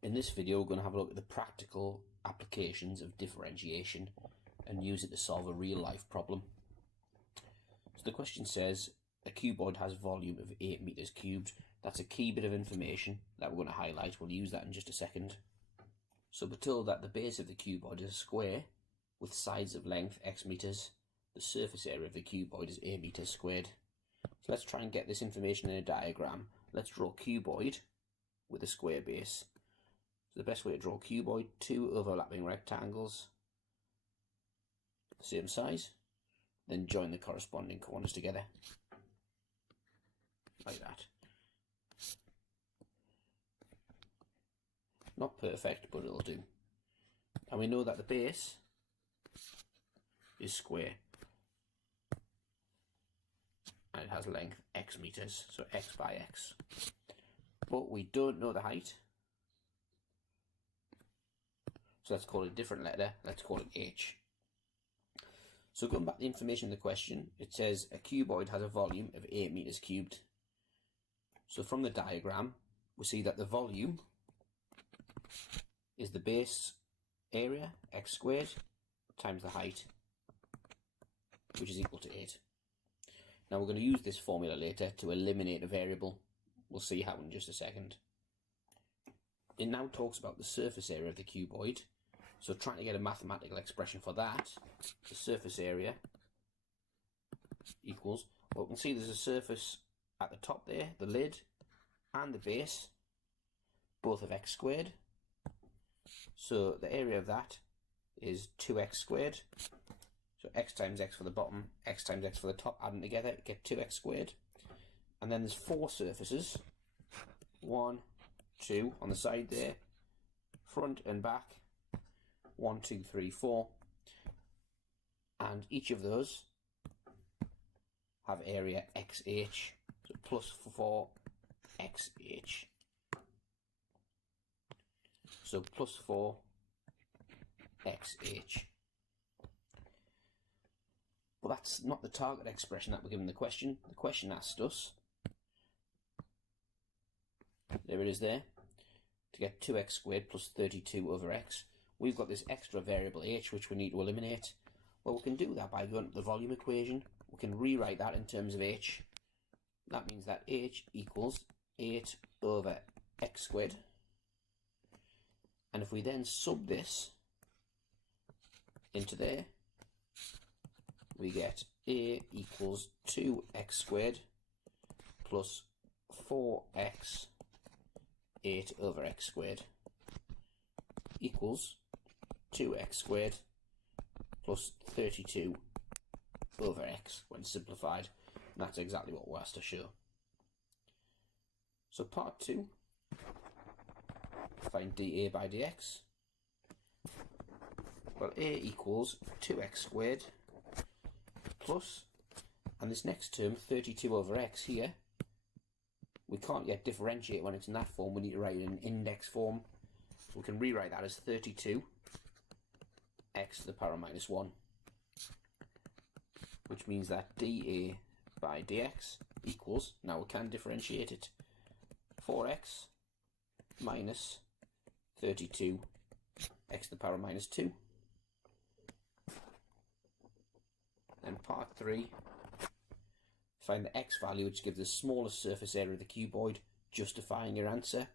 In this video, we're going to have a look at the practical applications of differentiation and use it to solve a real-life problem. So the question says, a cuboid has a volume of 8 meters cubed. That's a key bit of information that we're going to highlight. We'll use that in just a second. So we're told that the base of the cuboid is a square with sides of length x meters. The surface area of the cuboid is 8 meters squared. So let's try and get this information in a diagram. Let's draw a cuboid with a square base. So the best way to draw a cuboid, two overlapping rectangles, the same size, then join the corresponding corners together, like that. Not perfect, but it'll do. And we know that the base is square, and it has length x meters, so x by x. But we don't know the height, so let's call it a different letter. Let's call it h. So going back to the information in the question, it says a cuboid has a volume of 8 meters cubed. So from the diagram, we see that the volume is the base area, x squared, times the height, which is equal to 8. Now we're going to use this formula later to eliminate a variable. We'll see how in just a second. It now talks about the surface area of the cuboid. So trying to get a mathematical expression for that, the surface area equals, well, we can see there's a surface at the top there, the lid, and the base, both of x squared. So the area of that is 2x squared. So x times x for the bottom, x times x for the top, adding together, get 2x squared. And then there's 4 surfaces, 1, 2 on the side there, front and back, 1, 2, 3, 4. And each of those have area xh, so plus 4xh. So plus 4xh. But that's not the target expression that we're given the question. The question asked us, there it is there, to get 2x squared plus 32 over x. We've got this extra variable h which we need to eliminate. Well, we can do that by going to the volume equation. We can rewrite that in terms of h. That means that h equals 8 over x squared. And if we then sub this into there, we get a equals 2x squared plus 4x 8 over x squared equals 2x squared plus 32 over x when simplified. And that's exactly what we're asked to show. So part 2, find dA by dx. Well, a equals 2x squared plus, and this next term, 32 over x here, we can't yet differentiate when it's in that form. We need to write it in index form. We can rewrite that as 32 x to the power minus 1, which means that dA by dx equals, now we can differentiate it, 4x minus 32 x to the power minus 2. And part 3, find the x value which gives the smallest surface area of the cuboid, justifying your answer.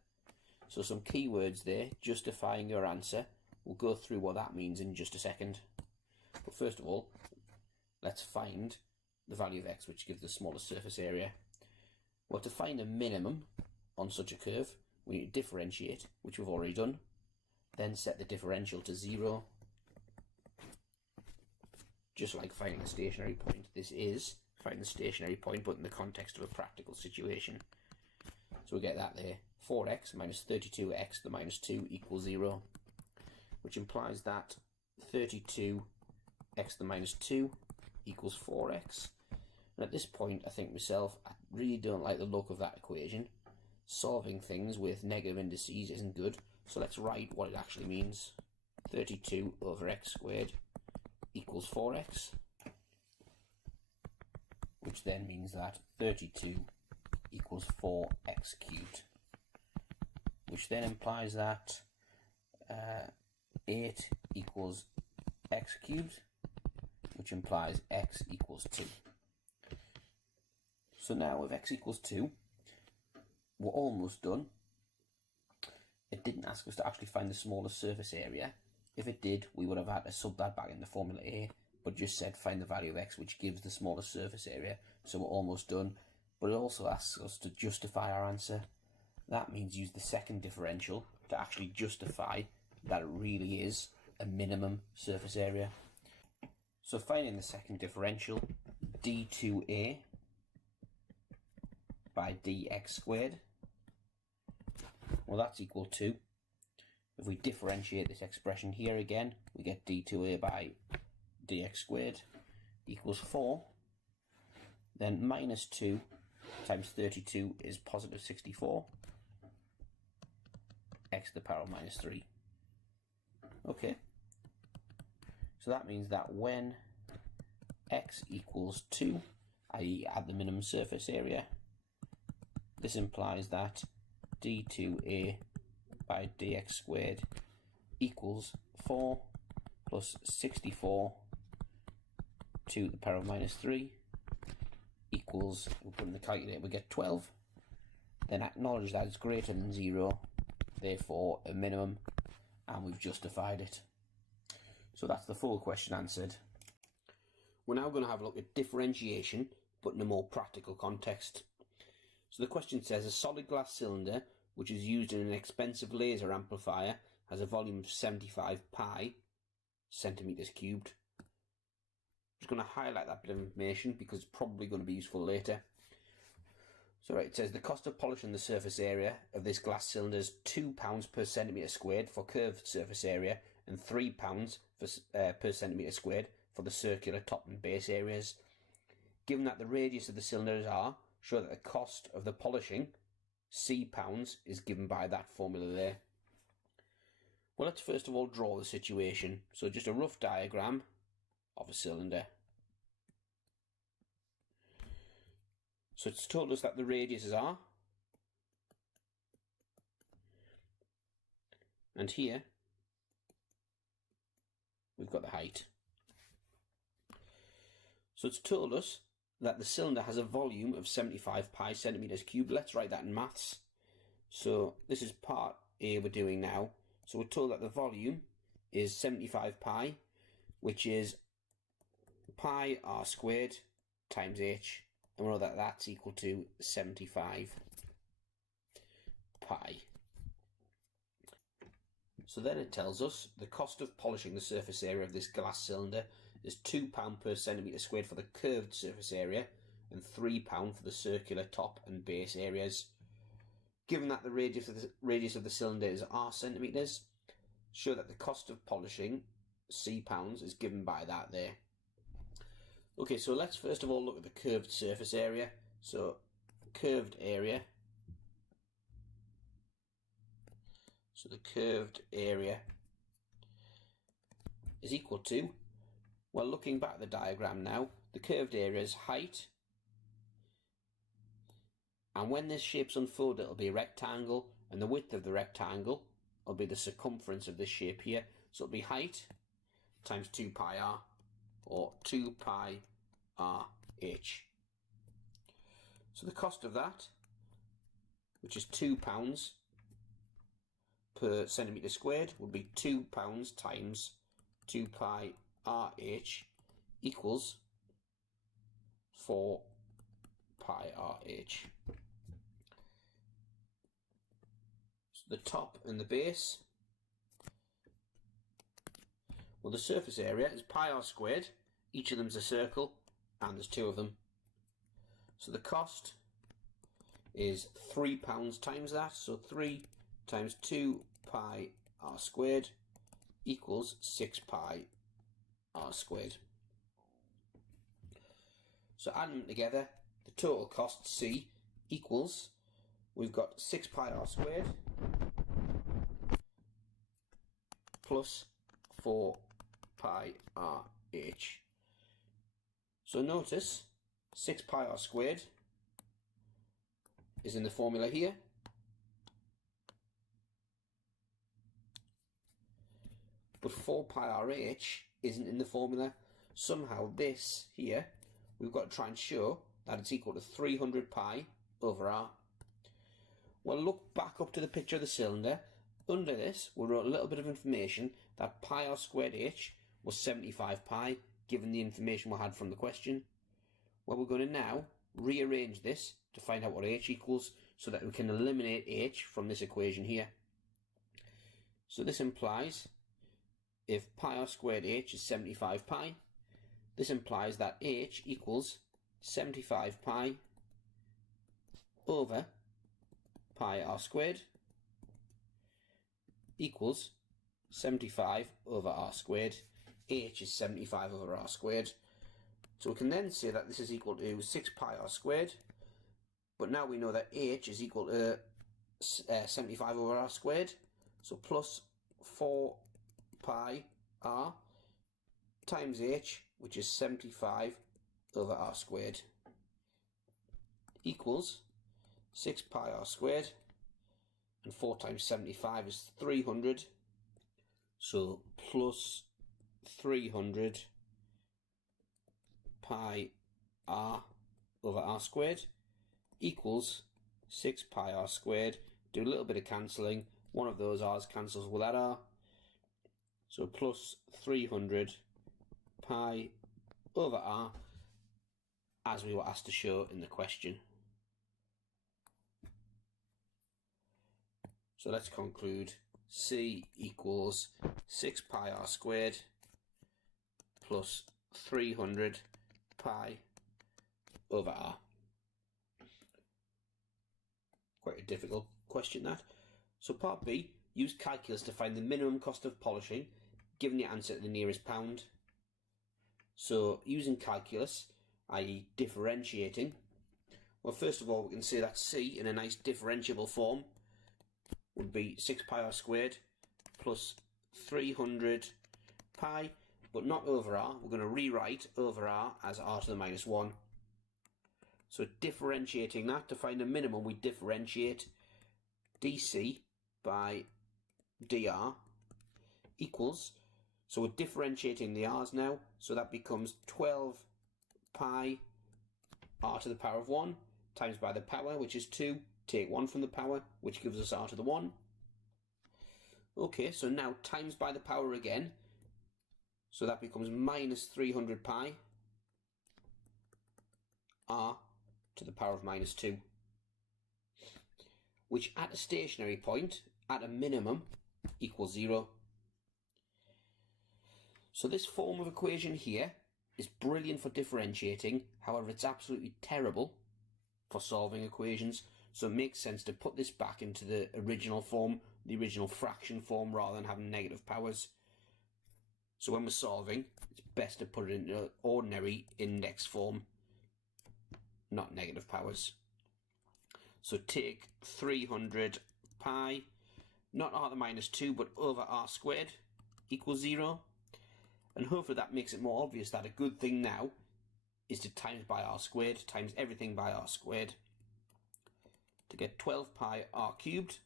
So some keywords there, justifying your answer. We'll go through what that means in just a second. But first of all, let's find the value of x which gives the smallest surface area. Well, to find a minimum on such a curve, we need to differentiate, which we've already done. Then set the differential to 0. Just like finding a stationary point, this is find the stationary point, but in the context of a practical situation. So we get that there, 4x minus 32x to the minus 2 equals 0, which implies that 32x to the minus 2 equals 4x. And at this point, I think myself, I really don't like the look of that equation. Solving things with negative indices isn't good, so let's write what it actually means. 32 over x squared equals 4x, which then means that 32 equals 4x cubed, which then implies that 8 equals x cubed, which implies x equals 2. So now if x equals 2, we're almost done. It didn't ask us to actually find the smallest surface area. If it did, we would have had to sub that back into formula A, but just said find the value of x, which gives the smallest surface area. So we're almost done. But it also asks us to justify our answer. That means use the second differential to actually justify that it really is a minimum surface area. So finding the second differential, d2a by dx squared, well, that's equal to, if we differentiate this expression here again, we get d2a by dx squared equals 4. Then minus 2 times 32 is positive 64. X to the power of minus 3. Okay. So that means that when x equals 2, i.e. at the minimum surface area, this implies that d2a by dx squared equals 4 plus 64 to the power of minus 3 equals, we'll put in the calculator, we get 12. Then acknowledge that it's greater than 0, therefore a minimum, and we've justified it. So that's the full question answered. We're now going to have a look at differentiation, but in a more practical context. So the question says a solid glass cylinder, which is used in an expensive laser amplifier, has a volume of 75 pi centimeters cubed. I'm just going to highlight that bit of information because it's probably going to be useful later. So right, it says the cost of polishing the surface area of this glass cylinder is £2 per centimetre squared for curved surface area and £3 per centimetre squared for the circular top and base areas. Given that the radius of the cylinder is r, show that the cost of the polishing, C pounds, is given by that formula there. Well, let's first of all draw the situation. So just a rough diagram of a cylinder. So it's told us that the radius is r, and here we've got the height. So it's told us that the cylinder has a volume of 75 pi centimeters cubed. Let's write that in maths. So this is part A we're doing now. So we're told that the volume is 75 pi, which is pi r squared times h, and we know that that's equal to 75 pi. So then it tells us the cost of polishing the surface area of this glass cylinder is £2 per centimetre squared for the curved surface area and £3 for the circular top and base areas. Given that the radius of the cylinder is r centimetres, show that the cost of polishing, C pounds, is given by that there. Okay, so let's first of all look at the curved surface area. So curved area. So the curved area is equal to, well, looking back at the diagram now, the curved area is height, and when this shape's unfolded, it'll be a rectangle, and the width of the rectangle will be the circumference of this shape here. So it'll be height times 2 pi r, or 2 pi r h. So the cost of that, which is £2 per centimetre squared, would be £2 times 2 pi RH equals 4 pi RH. So the top and the base, well, the surface area is pi r squared, each of them is a circle, and there's 2 of them. So the cost is £3 times that, so 3 times 2 pi r squared equals 6 pi r squared. So adding them together, the total cost C equals, we've got 6 pi r squared plus 4 pi r h. So notice 6 pi r squared is in the formula here, but 4 pi RH isn't in the formula. Somehow this here, we've got to try and show that it's equal to 300 pi over r. Well, look back up to the picture of the cylinder. Under this, we wrote a little bit of information that pi r squared h was 75 pi, given the information we had from the question. Well, we're going to now rearrange this to find out what h equals so that we can eliminate h from this equation here. So this implies if pi r squared h is 75 pi, this implies that h equals 75 pi over pi r squared equals 75 over r squared. H is 75 over r squared. So we can then say that this is equal to 6 pi r squared, but now we know that h is equal to 75 over r squared, so plus 4 pi r times h, which is 75 over r squared, equals 6 pi r squared, and 4 times 75 is 300, so plus 300 pi r over r squared equals 6 pi r squared. Do a little bit of cancelling. One of those r's cancels with that r. So plus 300 pi over r, as we were asked to show in the question. So let's conclude. C equals 6 pi r squared plus 300 pi over r. Quite a difficult question, that. So part B, use calculus to find the minimum cost of polishing, given the answer to the nearest pound. So using calculus, i.e. differentiating, well, first of all we can say that C in a nice differentiable form would be 6 pi r squared plus 300 pi, but not over r. We're going to rewrite over r as r to the minus 1. So differentiating that to find a minimum, we differentiate dc by dr equals, so we're differentiating the r's now, so that becomes 12 pi r to the power of 1 times by the power, which is 2, take 1 from the power, which gives us r to the 1. Okay, so now times by the power again, so that becomes minus 300 pi r to the power of minus 2, which at a stationary point, at a minimum, equals 0. So this form of equation here is brilliant for differentiating, however it's absolutely terrible for solving equations, so it makes sense to put this back into the original form, the original fraction form, rather than having negative powers. So when we're solving, it's best to put it into ordinary index form, not negative powers. So take 300 pi, not r to the minus 2, but over r squared equals 0. And hopefully that makes it more obvious that a good thing now is to times by r squared, times everything by r squared, to get 12 pi r cubed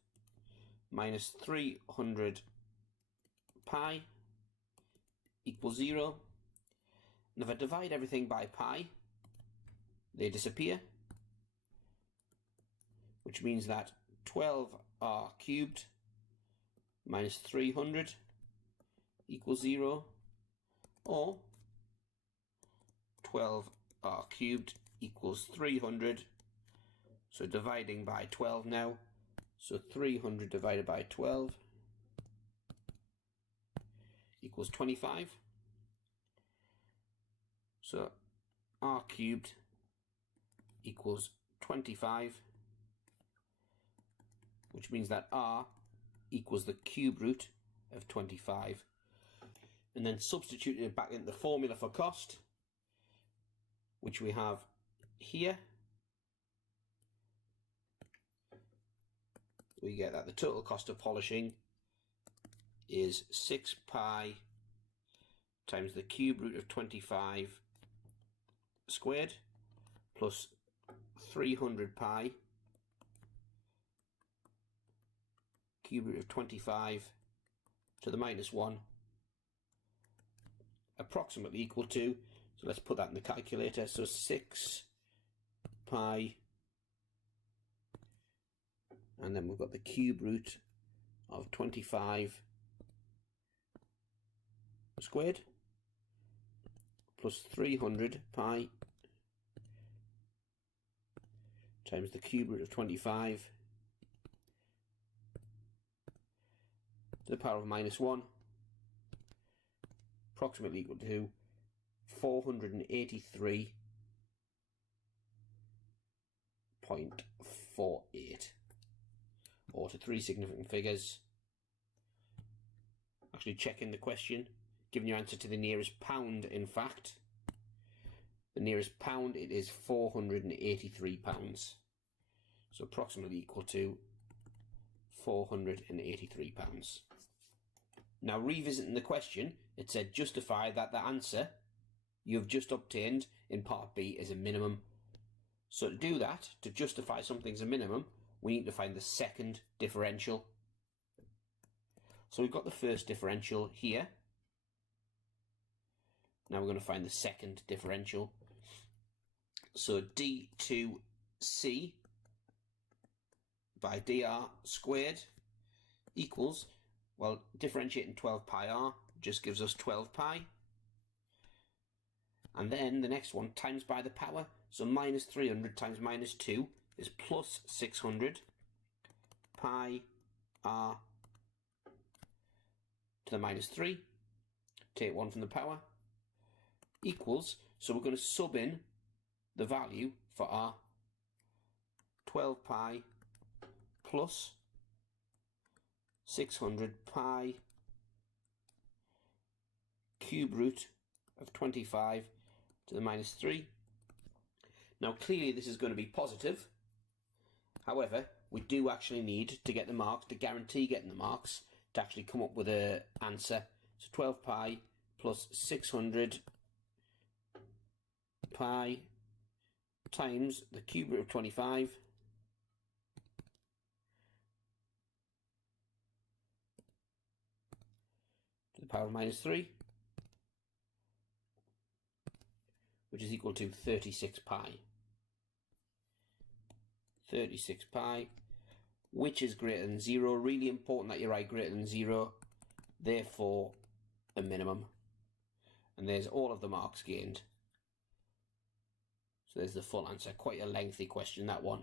minus 300 pi equals 0. And if I divide everything by pi, they disappear, which means that 12r cubed minus 300 equals 0, or 12r cubed equals 300. So dividing by 12 now, so 300 divided by 12 equals 25. So r cubed equals 25, which means that r equals the cube root of 25. And then substituting it back into the formula for cost, which we have here, we get that the total cost of polishing is 6 pi times the cube root of 25 squared plus 300 pi cube root of 25 to the minus 1 approximately equal to, so let's put that in the calculator, so 6 pi, and then we've got the cube root of 25 squared plus 300 pi times the cube root of 25 to the power of minus 1, approximately equal to 483.48, or to 3 significant figures. Actually checking the question, giving your answer to the nearest pound. In fact, the nearest pound, it is 483 pounds, so approximately equal to 483 pounds. Now, revisiting the question, it said justify that the answer you've just obtained in part B is a minimum. So to do that, to justify something's a minimum, we need to find the second differential. So we've got the first differential here. Now we're going to find the second differential. So d2c by dr squared equals, well, differentiating 12 pi r just gives us 12 pi. And then the next one, times by the power. So minus 300 times minus 2 is plus 600 pi r to the minus 3. Take 1 from the power. Equals, so we're going to sub in the value for r. 12 pi plus 600 pi cube root of 25 to the minus 3. Now clearly this is going to be positive. However, we do actually need to get the marks, to guarantee getting the marks, to actually come up with an answer. So 12 pi plus 600 pi times the cube root of 25 to the power of minus 3, which is equal to 36 pi. 36 pi, which is greater than 0. Really important that you write greater than 0, therefore a minimum. And there's all of the marks gained. So there's the full answer. Quite a lengthy question, that one.